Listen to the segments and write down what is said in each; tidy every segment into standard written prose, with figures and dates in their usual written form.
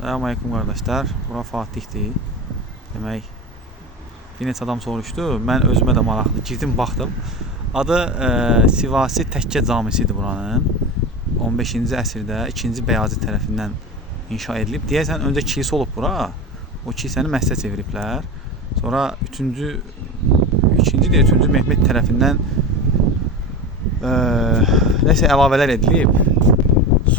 Selamünaleyküm kardeşler. Bura Fatih'dir. Demək, bir neçə adam soruşdu. Mən özümə də maraqlı girdim, baxdım. Adı Sivasi Təkkə Camisidir buranın. 15-ci əsrdə 2-ci Bəyazıt tərəfindən inşa edilib. Deyəsən öncə kilsə olub bura. O kilsəni məscid çeviriblər. Sonra 3-cü Mehmet tərəfindən nəsə əlavələr edilib.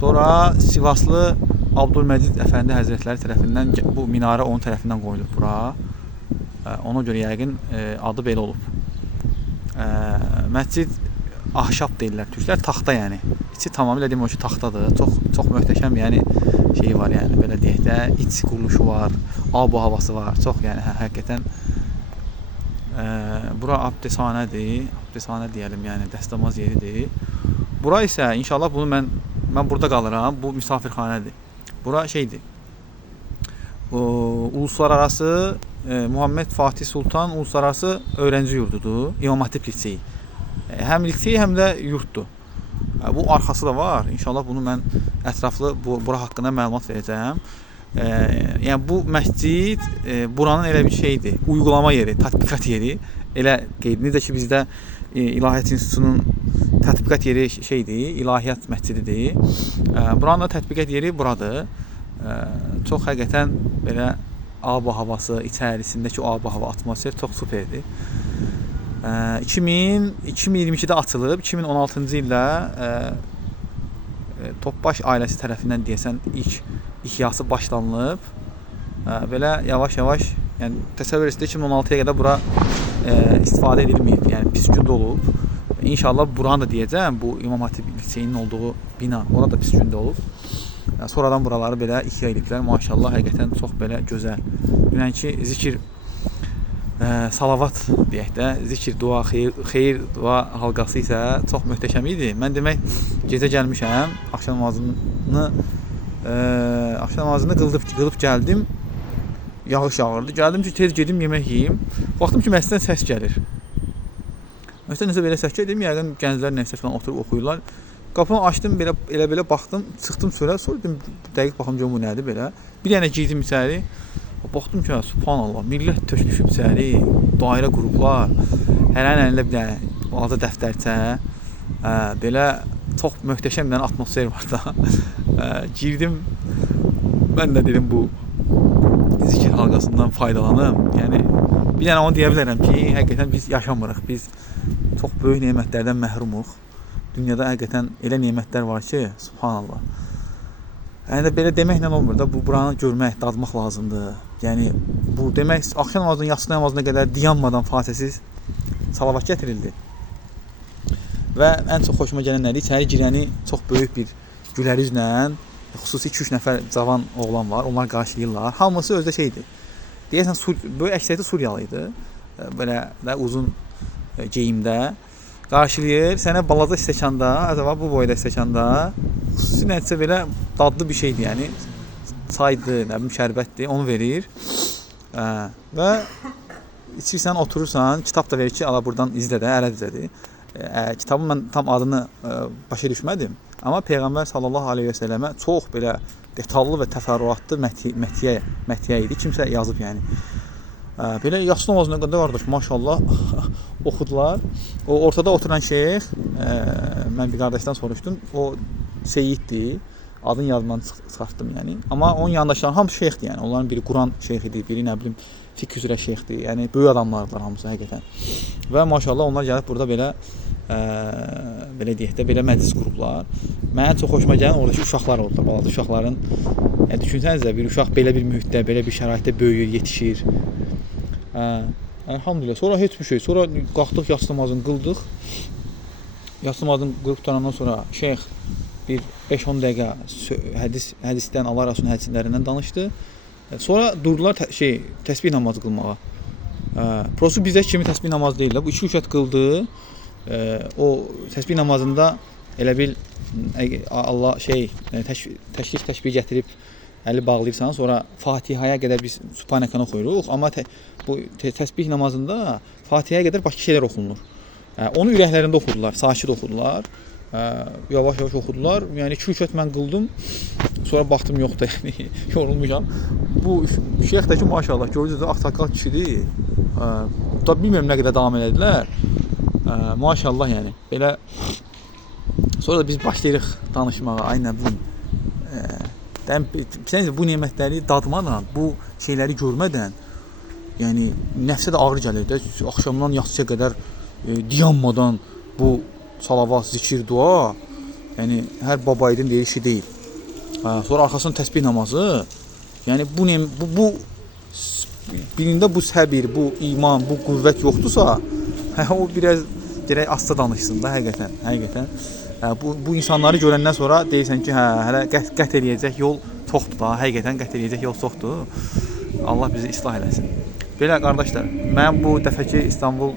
Sonra Sivaslı Abdülməcid Əfəndi Həzrətləri tərəfindən bu minarə onun tərəfindən qoyulub bura. Ona görə yəqin adı belə olub. Məscid ahşab deyirlər türklər, taxta yəni. İçi tamamilə demək ki, taxtadır. Çox möhtəşəm yəni şeyi var yəni, belə deyək də, iç quruluşu var, ab-o havası var. Çox yəni həqiqətən bura abdəsxanədir. Abdəsxanə deyəlim, yəni dəstəmaz yeridir. Bura isə inşallah bunu mən burada qalıram. Bu misafirxanədir. Bura şeydir. Uluslararası Muhammed Fatih Sultan Uluslararası öğrenci yurdudur. İmam Hatip Liseyi. Həm lisey, həm də yurtdur. Bu arxası da var. İnşallah bunu mən ətraflı bura haqqında məlumat verəcəm. Yəni bu məscid buranın elə bir şeydir. Uygulama yeri, tətbiqat yeri. Elə qeyd. Necə ki bizdə İlahiyyat İnstitutunun tətbiqat yeri şeydir, İlahiyyat məscididir. Buranın da tətbiqat yeri buradır. Çox həqiqətən belə ab-o havası, içərisindəki ab-o hava, atmosfer çox superdir. 2022-də açılıb, 2016-cı ildə Topbaş ailəsi tərəfindən deyəsən ilk ihyası başlanılıb. Belə yavaş-yavaş, yəni təsəvvür etsə 2016-ya qədər bura istifadə edilməyib, yəni pis gündə olub. İnşallah buranı da deyəcəm, bu İmam Hatip Liseyinin olduğu bina, orada pis gündə olub. Sonradan buraları belə ihya ediblər, maşallah, həqiqətən çox belə gözəl. Dünənki zikir, salavat deyək də, zikir, dua, xeyir dua halqası isə çox möhtəşəm idi. Mən demək, gecə gəlmişəm, axşam namazını qılıb gəldim, yağış yağırdı. Gəldim ki, tez gedim, yemək yiyeyim. Baxdım ki, məsciddən səs gəlir. Məsciddən nəsə belə səs gəlir, yəqin gənclər nəsə falan oturub oxuyurlar. Qapını açdım, elə baxdım, çıxdım sonra dedim, dəqiq baxım görüm bu nədir belə. Bir dənə girdim içəri, baxdım ki, subhanallah, millət tökülüşüb içəri, dairə qruplar, hərənin əlində bir dənə balaca dəftərçə, belə çox möhtəşəm bir dənə atmosfer var da. Girdim, mən də dedim bu zikir halqasından faydalanım. Yəni, bir dənə onu deyə bilərəm ki, həqiqətən biz yaşamırıq, biz çox böyük nemətlərdən məhrumuq. Dünyada həqiqətən elə nemətlər var ki, subhanallah. Yəni belə deməklə olmur da, buranı görmək, dadmaq lazımdır. Yəni bu demək, axşam namazından yatsı namazına qədər dayanmadan fasəsiz salavat gətirildi. Və ən çox xoşuma gələn nədir? İçəri girəni çox böyük bir gülər üzlə, xüsusi 2-3 nəfər cavan oğlan var, onlar qarşılayırlar. Hamısı özdə şeydir. Deyəsən böyük əksəriyyəti Suriyalı idi. Belə də uzun geyimdə qarşılayır, sənə balaca stəkanda, acaba bu boyda stəkanda, xüsusi nəticə belə dadlı bir şeydir, yəni çaydır, nə bilim şərbətdir, onu verir. Və içirsən, oturursan, kitab da verir ki, ala buradan izlə də, ərəbcədir. Kitabın mən tam adını başa düşmədim, amma Peyğəmbər sallallahu aleyhi və səlləmə çox belə detallı və təfərrüatlı məthiyə idi, kimsə yazıb yəni. Belə yatsı namazına qədər qardaş, maşallah, oxudular. O ortada oturan şeyx, mən bir qardaşdan soruşdum, o Seyiddir, adını yadımdan çıxartdım yəni. Amma onun yanındakilərin hamısı şeyxdir yəni, onların biri Quran şeyxidir, biri nə bilim fiqh üzrə şeyxdir, yəni böyük adamlardılar hamısı həqiqətən. Və maşallah onlar gəlib burada belə deyək də, belə məclis qurublar. Mənə çox xoşuma gələn oradakı uşaqlar oldular, balaca uşaqların. Yəni düşünsənizə, bir uşaq belə bir mühitdə, belə bir şəraitdə böyüyür, yetişir. Elhamdülillah. Sonra heç bir şey. Sonra qalxdıq, yatsı namazını qıldıq. Yatsı namazını qılıb qutarandan sonra şeyx bir 5-10 dəqiqə hədisdən, Allah Rəsulunun hədislərindən danışdı. Sonra durdular təsbih namazı qılmağa. Prosu bizdəki kimi təsbih namazı deyil. Bu 2 rükət qıldı. O təsbih namazında elə bil Allah təşbih gətirib əli bağlayırsan, sonra Fatihaya qədər biz Subhanəkəni oxuyuruq, amma bu təsbih namazında Fatihaya qədər başqa şeylər oxunur. Onu ürəklərində oxudular, sakit oxudular, yavaş-yavaş oxudular. Yəni 2 rükət mən qıldım. Sonra baxdım yoxdur, yəni yorulmuşam. Bu şeyx də ki, maşallah görürsünüz, ağsaqqal kişidir. Da bilmirəm nə qədər davam elədilər. Maşallah yəni. Belə sonra da biz başlayırıq danışmağa. Ay nə bilim. Sən bu nemətləri dadmadan, bu şeyləri görmədən, yəni nəfsə də ağır gəlir də. Axşamdan yatsıya qədər dayanmadan bu salavat, zikir, dua, yəni hər babaydın deyil işi deyil. Sonra arxasından təsbih namazı. Yəni bu birində bu səbir, bu iman, bu qüvvət yoxdursa, o biraz gərək asta danışsın da həqiqətən. Həqiqətən. Bu insanları görəndən sonra deyirsən ki, hələ qət eləyəcək yol çoxdur da, həqiqətən qət eləyəcək yol çoxdur. Allah bizi islah eləsin. Belə qardaşlar, mən bu dəfəki İstanbul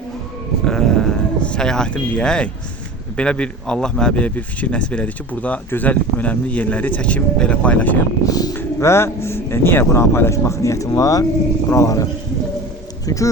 səyahətim deyək. Belə bir Allah mənə belə bir fikir nəsib elədi ki, burada gözəl, önəmli yerləri çəkim, belə paylaşım. Və niyə buna paylaşmaq niyyətim var? Buraları. Çünki